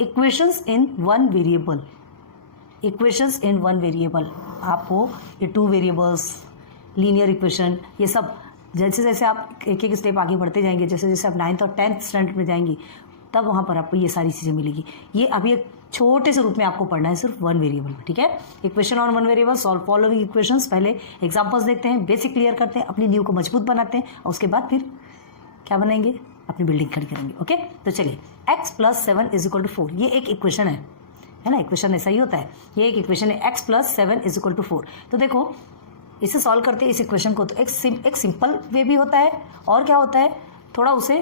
Equations in one variable, equations in one variable, आपको ये 2 variables, linear equation, ये सब जैसे जैसे आप एक एक स्टेप आगे बढ़ते जाएंगे, जैसे जैसे आप 9th और 10th स्टैंडर्ड में जाएंगी, तब वहाँ पर आपको ये सारी चीज़ें मिलेगी। ये अभी एक छोटे से रूप में आपको पढ़ना है, सिर्फ वन वेरिएबल में, ठीक है। Equation on one variable, solve following equations. पहले एग्जांपल्स देखते हैं, बेसिक क्लियर करते हैं, अपनी नींव को मजबूत बनाते हैं, और उसके बाद फिर क्या बनाएंगे, अपनी बिल्डिंग खड़ी करेंगे। ओके, तो चलिए, x + 7 = 4, ये एक इक्वेशन है ना, इक्वेशन ऐसा ही होता है, ये एक इक्वेशन है, x + 7 = 4। तो देखो, इसे सॉल्व करते हैं इस इक्वेशन को, तो एक सिंपल वे भी होता है, और क्या होता है, थोड़ा उसे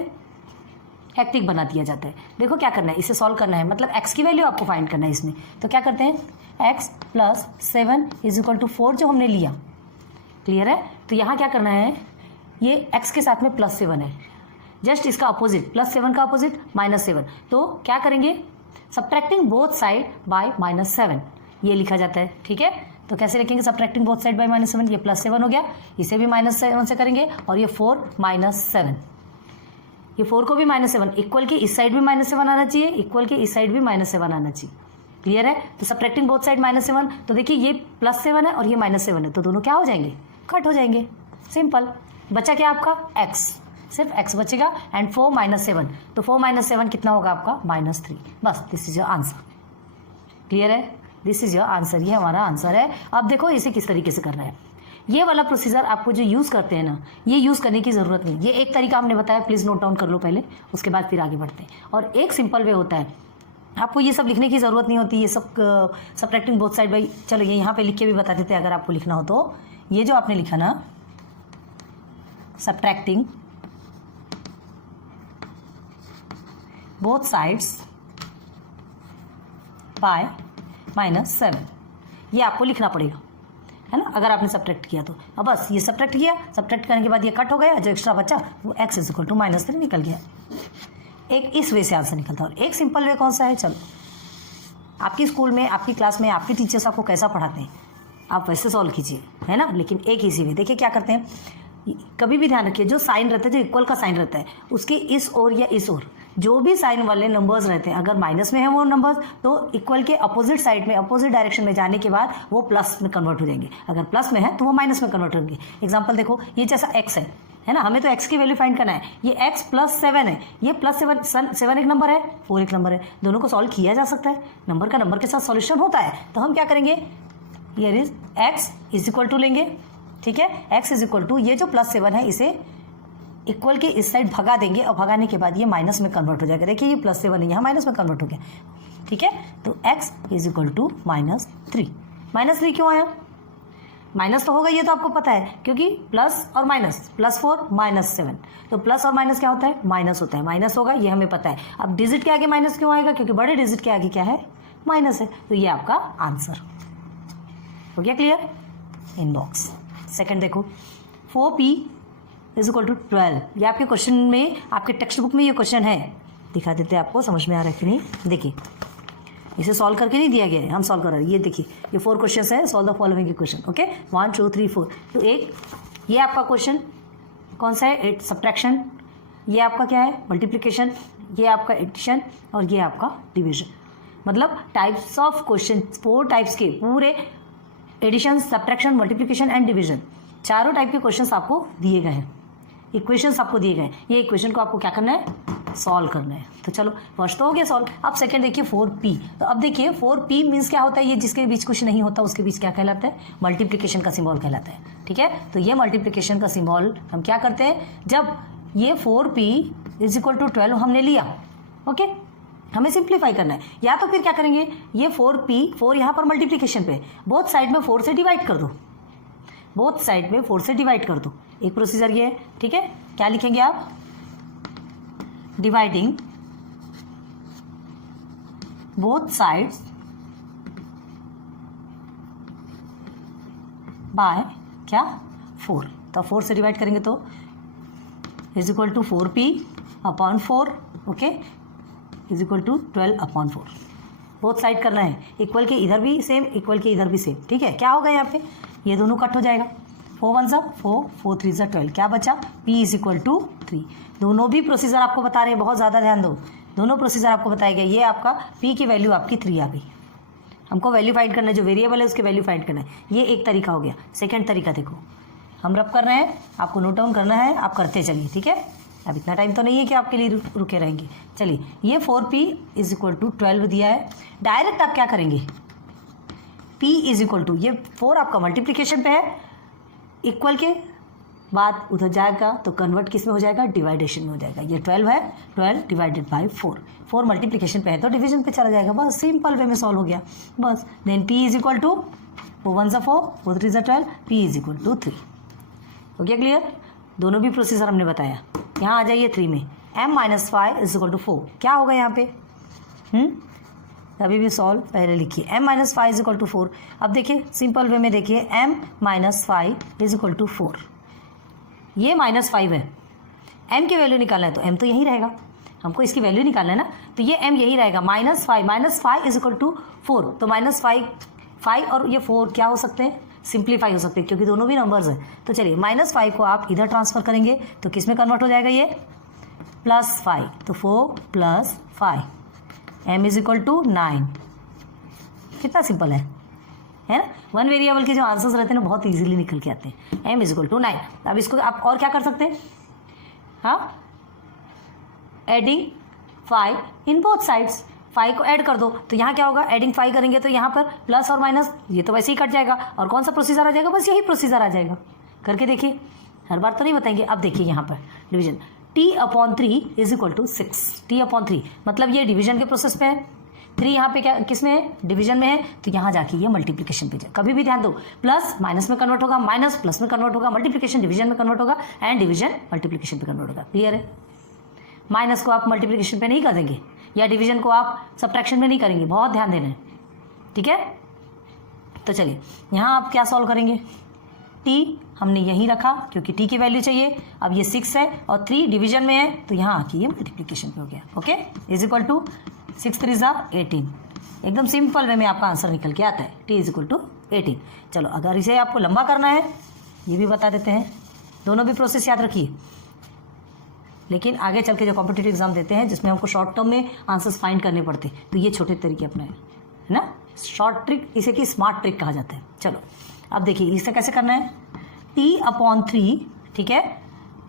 हेक्टिक बना दिया जाता है। देखो क्या करना है, इसे सॉल्व करना है, मतलब x की वैल्यू आपको फाइंड करना है इसमें। तो क्या करते हैं, x + 7 = 4 जो हमने लिया, क्लियर है। तो यहाँ क्या करना है, ये x के साथ में +7 है, जस्ट इसका अपोजिट, +7 का अपोजिट -7। तो क्या करेंगे, सब्ट्रैक्टिंग बोथ साइड बाय -7, ये लिखा जाता है, ठीक है। तो कैसे लिखेंगे, सब्ट्रैक्टिंग बोथ साइड बाय -7, ये +7 हो गया, इसे भी -7 से करेंगे, और ये 4 -7, ये 4 को भी -7, इक्वल के इस साइड भी -7 आना चाहिए, इक्वल के इस साइड भी -7 आना चाहिए, क्लियर है। तो सब्ट्रैक्टिंग बोथ साइड -7, तो देखिए ये +7 है और ये -7 है, तो दोनों क्या हो जाएंगे, कट हो जाएंगे, सिंपल। बचा क्या आपका, x, सिर्फ x बचेगा, एंड 4 - 7, तो 4 - 7 कितना होगा आपका, -3। बस, this is your answer, clear है, दिस इज योर आंसर, ये हमारा आंसर है। अब देखो इसे किस तरीके से करना है, ये वाला प्रोसीजर आपको जो यूज़ करते हैं ना, ये यूज़ करने की ज़रूरत नहीं, ये एक तरीका हमने बताया, प्लीज़ नोट डाउन कर लो पहले, उसके बाद फिर आगे बढ़ते हैं। और एक सिंपल वे होता है, आपको ये सब लिखने की ज़रूरत नहीं होती, ये सब सब्ट्रैक्टिंग बोथ साइड बाई, चलो ये यहाँ पे लिख के भी बता देते हैं अगर आपको लिखना हो तो। ये जो आपने लिखा ना, सब्ट्रैक्टिंग बोथ साइड्स बाय -7, ये आपको लिखना पड़ेगा, है ना, अगर आपने सब्ट्रैक्ट किया तो। अब बस ये सब्ट्रैक्ट किया, सब्ट्रैक्ट करने के बाद ये कट हो गया, जो एक्स्ट्रा बचा वो x = -3 निकल गया। एक इस वे से आंसर निकलता है, और एक सिंपल वे कौन सा है, चलो आपकी स्कूल में, आपकी क्लास में, आपके टीचर्स आपको कैसा पढ़ाते हैं, आप वैसे सॉल्व कीजिए, है ना। लेकिन एक इसी वे, देखिए क्या करते हैं, कभी भी ध्यान रखिए, जो साइन रहता है, जो इक्वल का साइन रहता है, उसके इस ओर या इस ओर जो भी साइन वाले नंबर्स रहते हैं, अगर माइनस में है वो नंबर्स, तो इक्वल के अपोजिट साइड में, अपोजिट डायरेक्शन में जाने के बाद वो प्लस में कन्वर्ट हो जाएंगे, अगर प्लस में है तो वो माइनस में कन्वर्ट होंगे। एग्जाम्पल देखो, ये जैसा x है ना, हमें तो x की वैल्यू फाइंड करना है, ये x + 7 है, ये +7 एक नंबर है, 4 एक नंबर है, दोनों को सॉल्व किया जा सकता है, नंबर का नंबर के साथ सॉल्यूशन होता है। तो हम क्या करेंगे, हियर इज x = लेंगे, ठीक है, x = ये जो +7 है, इसे इक्वल के इस साइड भगा देंगे, और भगाने के बाद ये माइनस में कन्वर्ट हो जाएगा। देखिए ये +7 है, यहाँ माइनस में कन्वर्ट हो गया, ठीक है। तो x = -3, -3 क्यों आया, माइनस तो होगा, ये तो आपको पता है, क्योंकि प्लस और माइनस, +4 -7, तो प्लस और माइनस क्या होता है, माइनस होता है, माइनस होगा, ये हमें पता है। अब डिजिट के आगे माइनस क्यों आएगा, क्योंकि बड़े डिजिट के आगे क्या है, माइनस है, तो ये आपका आंसर हो गया, क्लियर। इन बॉक्स सेकंड देखो, 4p = 12, ये आपके क्वेश्चन में, आपके टेक्स्ट बुक में ये क्वेश्चन है, दिखा देते हैं आपको, समझ में आ रहा है कि नहीं। देखिए इसे सॉल्व करके नहीं दिया गया है, हम सॉल्व कर रहे हैं, ये देखिए, ये 4 क्वेश्चन है, solve the following question, okay, 1 2 3 4। तो एक ये आपका क्वेश्चन कौन सा है, 8 सब्ट्रैक्शन, ये आपका क्या है, मल्टीप्लिकेशन, ये आपका एडिशन, और ये आपका डिविजन। मतलब टाइप्स ऑफ क्वेश्चन, 4 टाइप्स के पूरे, addition, subtraction, multiplication and division, चारों टाइप के क्वेश्चंस आपको दिए गए हैं, इक्वेशंस आपको दिए गए, ये इक्वेशन को आपको क्या करना है, सॉल्व करना है। तो चलो फर्स्ट तो हो गया सॉल्व। अब सेकंड देखिए 4p, तो अब देखिए 4p मीन्स क्या होता है, ये जिसके बीच कुछ नहीं होता उसके बीच क्या कहलाता है, मल्टीप्लिकेशन का सिंबल कहलाता है, ठीक है। तो ये मल्टीप्लिकेशन का सिंबल हम क्या करते हैं, जब ये 4p = 12 हमने लिया, ओके, हमें सिंप्लीफाई करना है, या तो फिर क्या करेंगे, ये 4p, 4 यहाँ पर मल्टीप्लिकेशन पे, बोथ साइड में 4 से डिवाइड कर दो, बोथ साइड में 4 से डिवाइड कर दो, एक प्रोसीजर ये है, ठीक है। क्या लिखेंगे आप, डिवाइडिंग बोथ साइड्स बाय क्या, 4, तो 4 से डिवाइड करेंगे तो = 4p/4, ओके, = 12/4, बोथ साइड करना है, इक्वल के इधर भी सेम, इक्वल के इधर भी सेम, ठीक है। क्या होगा यहाँ पे, ये दोनों कट हो जाएगा, 4 1 4, 4 3 12, क्या बचा, p = 3। दोनों भी प्रोसीजर आपको बता रहे हैं, बहुत ज़्यादा ध्यान दो, दोनों प्रोसीजर आपको बताया गया। ये आपका पी की वैल्यू आपकी 3 आ गई। हमको वैल्यू फाइंड करना है, जो वेरिएबल है उसकी वैल्यू फाइंड करना है। ये एक तरीका हो गया। सेकेंड तरीका देखो, हम रब कर रहे हैं, आपको नोट डाउन करना है, आप करते चलिए, ठीक है। अब इतना टाइम तो नहीं है कि आपके लिए रुके रहेंगे। चलिए, ये 4p = 12 दिया है। डायरेक्ट आप क्या करेंगे, p = ये 4 आपका मल्टीप्लिकेशन पे है, इक्वल के बाद उधर जाएगा तो कन्वर्ट किस में हो जाएगा, डिवाइडेशन में हो जाएगा। ये 12 है, 12 डिवाइडेड बाई 4, 4 मल्टीप्लिकेशन पे है तो डिवीजन पे चला जाएगा। बस सिंपल वे में सॉल्व हो गया बस। Then p = 4 1 4 4 3 12, p = 3। हो गया क्लियर। दोनों भी प्रोसीजर हमने बताया। यहाँ आ जाइए 3 में, m - 5 = 4। क्या होगा यहाँ पे, अभी भी सॉल्व पहले लिखिए। m - 5 = 4। अब देखिए सिंपल वे में देखिए, m - 5 = 4। ये -5 है, m की वैल्यू निकालना है तो m तो यही रहेगा, हमको इसकी वैल्यू निकालना है ना, तो ये m यही रहेगा। -5 = 4, तो -5 और ये 4 क्या हो सकते हैं, सिंप्लीफाई हो सकते हैं क्योंकि दोनों भी नंबर्स हैं। तो चलिए -5 को आप इधर ट्रांसफर करेंगे तो किस में कन्वर्ट हो जाएगा, ये +5, तो 4 + 5, m = 9। कितना सिंपल है ना। वन वेरिएबल के जो आंसर्स रहते हैं ना बहुत इजीली निकल के आते हैं। m = 9। अब इसको आप और क्या कर सकते हैं, हाँ, एडिंग 5 इन बोथ साइड्स, 5 को ऐड कर दो तो यहाँ क्या होगा, एडिंग 5 करेंगे तो यहाँ पर प्लस और माइनस ये तो वैसे ही कट जाएगा, और कौन सा प्रोसीजर आ जाएगा, बस यही प्रोसीजर आ जाएगा। करके देखिए, हर बार तो नहीं बताएंगे। अब देखिए यहाँ पर डिवीजन, t/3 = 6, t/3 मतलब ये डिवीजन के प्रोसेस पे है। 3 यहाँ पे क्या किस में है, डिवीजन में है, तो यहाँ जाके ये मल्टीप्लिकेशन पे जाए। कभी भी ध्यान दो, प्लस माइनस में कन्वर्ट होगा, माइनस प्लस में कन्वर्ट होगा, मल्टीप्लिकेशन डिवीजन में कन्वर्ट होगा, एंड डिवीजन मल्टीप्लिकेशन पे कन्वर्ट होगा। क्लियर है। माइनस को आप मल्टीप्लिकेशन पे नहीं कर देंगे या डिवीजन को आप सब्ट्रैक्शन में नहीं करेंगे, बहुत ध्यान देना है, ठीक है। तो चलिए यहाँ आप क्या सॉल्व करेंगे, t हमने यहीं रखा क्योंकि t की वैल्यू चाहिए। अब ये 6 है और 3 डिवीजन में है तो यहाँ आके ये मल्टीप्लिकेशन पे हो गया। ओके, = 6 3 18। एकदम सिंपल वे में आपका आंसर निकल के आता है, t = 18। चलो अगर इसे आपको लंबा करना है ये भी बता देते हैं। दोनों भी प्रोसेस याद रखिए, लेकिन आगे चल के जो कॉम्पिटिटिव एग्जाम देते हैं जिसमें हमको शॉर्ट टर्म में आंसर्स फाइंड करने पड़ते हैं तो ये छोटे तरीके अपनाए, है ना। शॉर्ट ट्रिक, इसे की स्मार्ट ट्रिक कहा जाता है। चलो अब देखिए इसे कैसे करना है, t/3, ठीक है,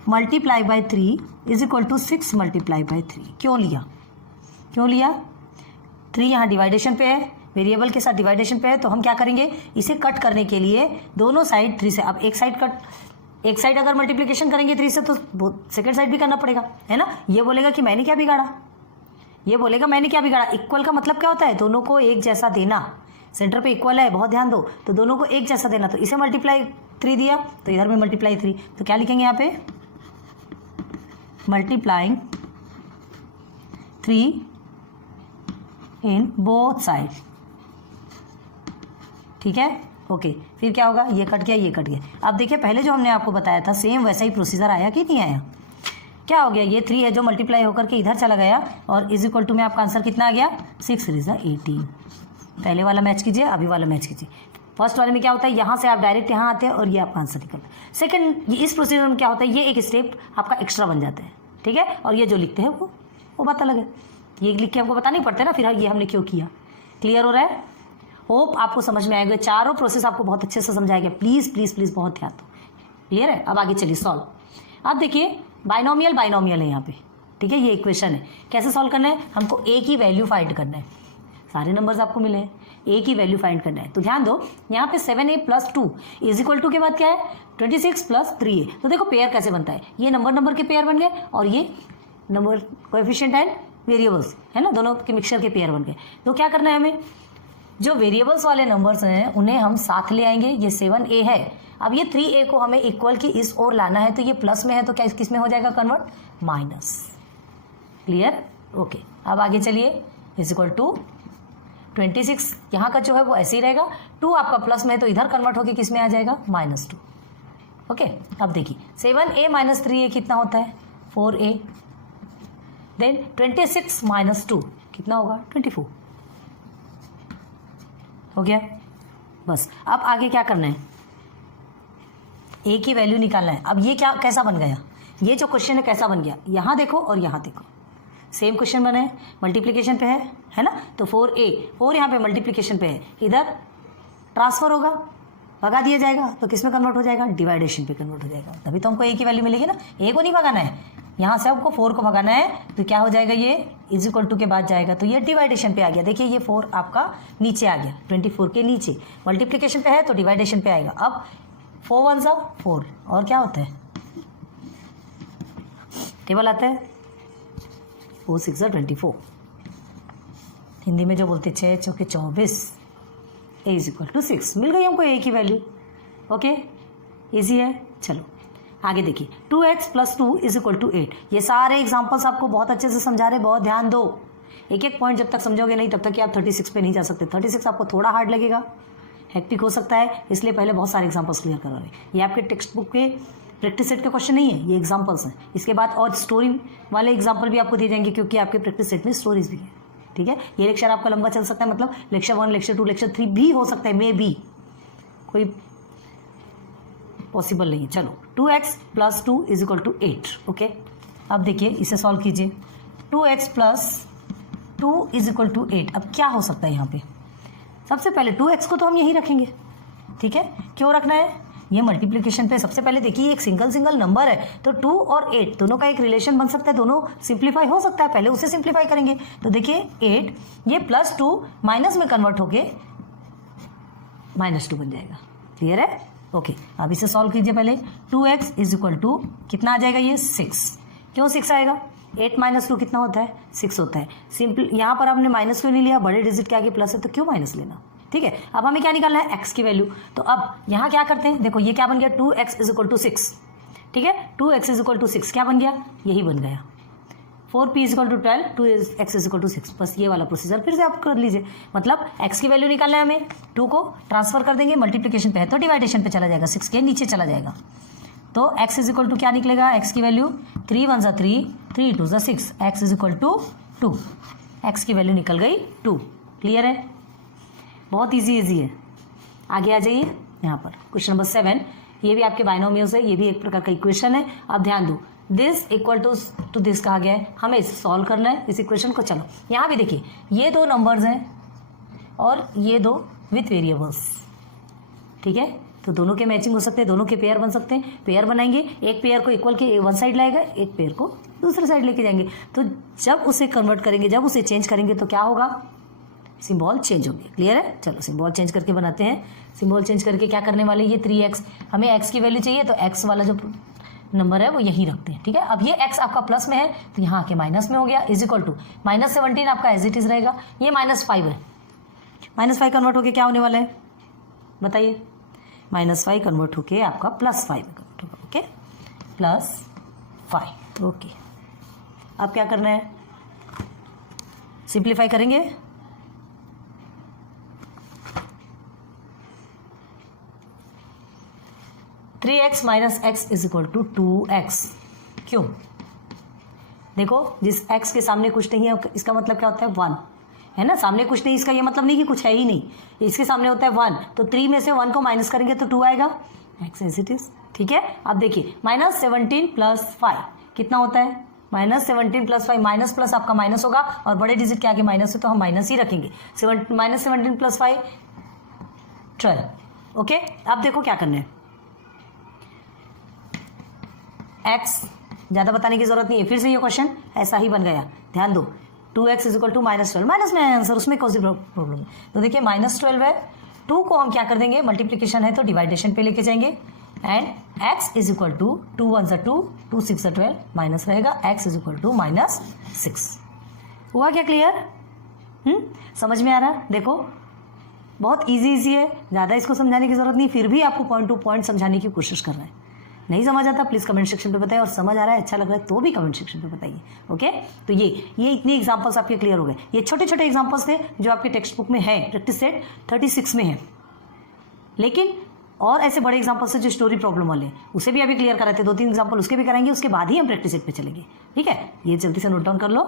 ×3 = 6 × 3। क्यों लिया, 3 यहाँ डिवाइडेशन पे है, वेरिएबल के साथ डिवाइडेशन पे है, तो हम क्या करेंगे, इसे कट करने के लिए दोनों साइड 3 से, अब एक साइड अगर मल्टीप्लिकेशन करेंगे 3 से तो सेकंड साइड भी करना पड़ेगा, है ना। ये बोलेगा कि मैंने क्या बिगाड़ा, इक्वल का मतलब क्या होता है, दोनों को एक जैसा देना। सेंटर पे इक्वल है, बहुत ध्यान दो, तो दोनों को एक जैसा देना। तो इसे मल्टीप्लाई 3 दिया तो इधर में मल्टीप्लाई 3, तो क्या लिखेंगे यहाँ पे, मल्टीप्लाइंग 3 इन बोथ साइड, ठीक है। ओके, फिर क्या होगा, ये कट गया। अब देखिए पहले जो हमने आपको बताया था सेम वैसा ही प्रोसीजर आया कि नहीं आया। क्या हो गया, ये 3 है जो मल्टीप्लाई होकर के इधर चला गया और = में आपका आंसर कितना आ गया, 6 3 18। पहले वाला मैच कीजिए, अभी वाला मैच कीजिए। फर्स्ट वाले में क्या होता है, यहाँ से आप डायरेक्ट यहाँ आते हैं और ये आपका आंसर निकलता है। सेकंड, इस प्रोसीजर में क्या होता है, ये एक स्टेप आपका एक्स्ट्रा बन जाता है, ठीक है। और ये जो लिखते हैं वो बात अलग है, ये लिख के हमको बताना ही पड़ता है ना, फिर ये हमने क्यों किया। क्लियर हो रहा है, होप आपको समझ में आएगा। चारों प्रोसेस आपको बहुत अच्छे से समझाया गया, प्लीज़ बहुत ध्यान दो। क्लियर है। अब आगे चलिए सॉल्व। अब देखिए बाइनोमियल है यहाँ पे, ठीक है, ये इक्वेशन है। कैसे सॉल्व करना है, हमको a की वैल्यू फाइंड करना है। सारे नंबर्स आपको मिले हैं, a की वैल्यू फाइंड करना है। तो ध्यान दो, यहाँ पे 7a + 2 = के बाद क्या है, 26 + 3a। तो देखो पेयर कैसे बनता है, ये नंबर के पेयर बन गए और ये नंबर कोएफिशिएंट एंड वेरिएबल्स, है ना, दोनों के मिक्सचर के पेयर बन गए। तो क्या करना है हमें, जो वेरिएबल्स वाले नंबर्स हैं उन्हें हम साथ ले आएंगे। ये 7a है, अब ये 3a को हमें इक्वल की इस ओर लाना है, तो ये प्लस में है तो क्या किस में हो जाएगा कन्वर्ट, माइनस। Clear, okay. अब आगे चलिए, = 26, यहाँ का जो है वो ऐसे ही रहेगा। 2 आपका प्लस में है तो इधर कन्वर्ट होकर किस में आ जाएगा, -2। ओके, अब देखिए 7a - 3a कितना होता है, 4a। देन 26 - 2 कितना होगा, 24 हो गया। बस अब आगे क्या करना है, a की वैल्यू निकालना है। अब ये क्या कैसा बन गया, ये जो क्वेश्चन है कैसा बन गया, यहाँ देखो और यहाँ देखो, सेम क्वेश्चन बना है, मल्टीप्लिकेशन पे है ना, तो 4a 4 यहाँ पे मल्टीप्लिकेशन पे है, इधर ट्रांसफर होगा, भगा दिया जाएगा तो किस में कन्वर्ट हो जाएगा, डिवाइडेशन पे कन्वर्ट हो जाएगा, तभी तो हमको a की वैल्यू मिलेगी ना, a को नहीं भगाना है, यहाँ से आपको 4 को भगाना है, तो क्या हो जाएगा, ये इज इक्वल टू के बाद जाएगा, तो ये डिवाइडेशन पे आ गया। देखिए ये 4 आपका नीचे आ गया, 24 के नीचे, मल्टीप्लिकेशन पे है तो डिवाइडेशन पे आएगा। अब 4 1 सा 4 और क्या होता है, टेबल आता है, 4 6 24, हिंदी में जो बोलते 6 चौके 24, a इज इक्वल टू 6, मिल गई हमको a की वैल्यू। ओके, इजी है। चलो आगे देखिए, 2x + 2 इज इक्वल टू 8। ये सारे एग्जाम्पल्स आपको बहुत अच्छे से समझा रहे, बहुत ध्यान दो, एक एक पॉइंट जब तक समझोगे नहीं तब तक कि आप 36 पे नहीं जा सकते। 36 आपको थोड़ा हार्ड लगेगा, हेक्टिक हो सकता है, इसलिए पहले बहुत सारे एग्जाम्पल्स क्लियर करा रहे। ये आपके टेक्स्ट बुक के प्रैक्टिस सेट के क्वेश्चन नहीं है, ये एग्जाम्पल्स हैं। इसके बाद और स्टोरी वाले एग्जाम्पल भी आपको दिए जाएंगे, क्योंकि आपके प्रैक्टिस सेट में स्टोरीज भी है। ठीक है, ये लेक्चर आपका लंबा चल सकता है, मतलब लेक्चर 1 लेक्चर 2 लेक्चर 3 भी हो सकता है, मे बी, कोई पॉसिबल नहीं है। चलो 2x + 2 is equal to 8। Okay, अब देखिए इसे सॉल्व कीजिए, 2x + 2 इज इक्वल टू 8। अब क्या हो सकता है यहाँ पे, सबसे पहले 2x को तो हम यहीं रखेंगे, ठीक है, क्यों रखना है, ये मल्टीप्लिकेशन पे सबसे पहले देखिए एक सिंगल नंबर है, तो 2 और 8 दोनों का एक रिलेशन बन सकता है, दोनों सिंप्लीफाई हो सकता है, पहले उसे सिंप्लीफाई करेंगे। तो देखिए 8 ये +2 माइनस में कन्वर्ट होके -2 बन जाएगा। क्लियर है? ओके, अब इसे सॉल्व कीजिए। पहले 2x इज इक्वल टू कितना आ जाएगा, ये 6। क्यों 6 आएगा, 8 - 2 कितना होता है, 6 होता है। सिंपल यहाँ पर आपने माइनस क्यों नहीं लिया, बड़े डिजिट के आगे प्लस है तो क्यों माइनस लेना। ठीक है, अब हमें क्या निकालना है, x की वैल्यू। तो अब यहाँ क्या करते हैं, देखो ये क्या बन गया, 2x इज इक्वल टू 6। ठीक है, 2x इज इक्वल टू 6 क्या बन गया, यही बन गया। 4p is equal to 12, 2x is equal to 6। बस ये वाला प्रोसीजर फिर से आप कर लीजिए। मतलब x की वैल्यू निकालना है हमें, 2 को ट्रांसफर कर देंगे, मल्टीप्लिकेशन पे है तो डिवाइडेशन पे चला जाएगा, 6 के नीचे चला जाएगा। तो x इज इक्वल टू क्या निकलेगा, x की value 3 1 3, 3 2 6, x is equal to 2। x की वैल्यू निकल गई 2। क्लियर है, बहुत इजी है। आगे आ जाइए, यहाँ पर क्वेश्चन नंबर 7, ये भी आपके बाइनोमियल्स है, ये भी एक प्रकार का इक्वेशन है। अब ध्यान दो, दिस इक्वल टू दिस कहा गया है, हमें इसे सॉल्व करना है इस इक्वेशन को। चलो यहाँ भी देखिए, ये 2 नंबर्स हैं और ये 2 विथ वेरिएबल्स। ठीक है, तो दोनों के मैचिंग हो सकते हैं, दोनों के पेयर बन सकते हैं। पेयर बनाएंगे, एक पेयर को इक्वल के वन साइड लाएगा, एक पेयर को दूसरे साइड लेके जाएंगे। तो जब उसे कन्वर्ट करेंगे, जब उसे चेंज करेंगे तो क्या होगा, सिंबल चेंज होंगे। क्लियर है, चलो सिंबल चेंज करके बनाते हैं। सिंबल चेंज करके क्या करने वाले, ये 3x, हमें x की वैल्यू चाहिए तो x वाला जो नंबर है वो यहीं रखते हैं। ठीक है, अब ये x आपका प्लस में है तो यहाँ आके माइनस में हो गया, इज इक्वल टू -17 आपका एज इट इज रहेगा, ये -5 है, -5 कन्वर्ट होके क्या होने वाला है बताइए, -5 कन्वर्ट होके आपका +5 में कन्वर्ट होगा। ओके, +5। ओके, अब क्या करना है, सिंप्लीफाई करेंगे। Three x minus x is equal to 2x। क्यों, देखो जिस x के सामने कुछ नहीं है इसका मतलब क्या होता है, 1 है ना, सामने कुछ नहीं, इसका ये मतलब नहीं कि कुछ है ही नहीं, इसके सामने होता है 1, तो 3 में से 1 को माइनस करेंगे तो 2 आएगा, x एज इट इज। ठीक है, अब देखिए -17 + 5 कितना होता है, -17 + 5, माइनस प्लस आपका माइनस होगा और बड़े डिजिट के आगे माइनस है तो हम माइनस ही रखेंगे। -17 + 5 12। ओके, अब देखो क्या करना है, x ज़्यादा बताने की जरूरत नहीं है, फिर से ये क्वेश्चन ऐसा ही बन गया। ध्यान दो, 2x is equal to -12, minus में है आंसर, उसमें कौन सी प्रॉब्लम है। तो देखिए -12 है, 2 को हम क्या कर देंगे, मल्टीप्लिकेशन है तो डिवाइडेशन पे लेके जाएंगे, and x is equal to 2 1 2, 2 6 12, minus रहेगा, x इज इक्वल टू -6। हुआ क्या क्लियर, समझ में आ रहा है। देखो बहुत इजी है, ज़्यादा इसको समझाने की जरूरत नहीं, फिर भी आपको पॉइंट टू पॉइंट समझाने की कोशिश कर रहे हैं। नहीं समझ आता प्लीज़ कमेंट सेक्शन पे बताइए, और समझ आ रहा है अच्छा लग रहा है तो भी कमेंट सेक्शन पे बताइए। ओके, तो ये इतने एग्जांपल्स आपके क्लियर हो गए। ये छोटे छोटे एग्जांपल्स थे जो आपके टेक्स्ट बुक में है, प्रैक्टिस सेट 36 में है, लेकिन और ऐसे बड़े एग्जांपल्स है जो स्टोरी प्रॉब्लम वाले, उसे भी अभी क्लियर कराते, 2-3 एग्जांपल उसके भी कराएंगे, उसके बाद ही हम प्रैक्टिस सेट पे चलेंगे। ठीक है, ये जल्दी से नोट डाउन कर लो।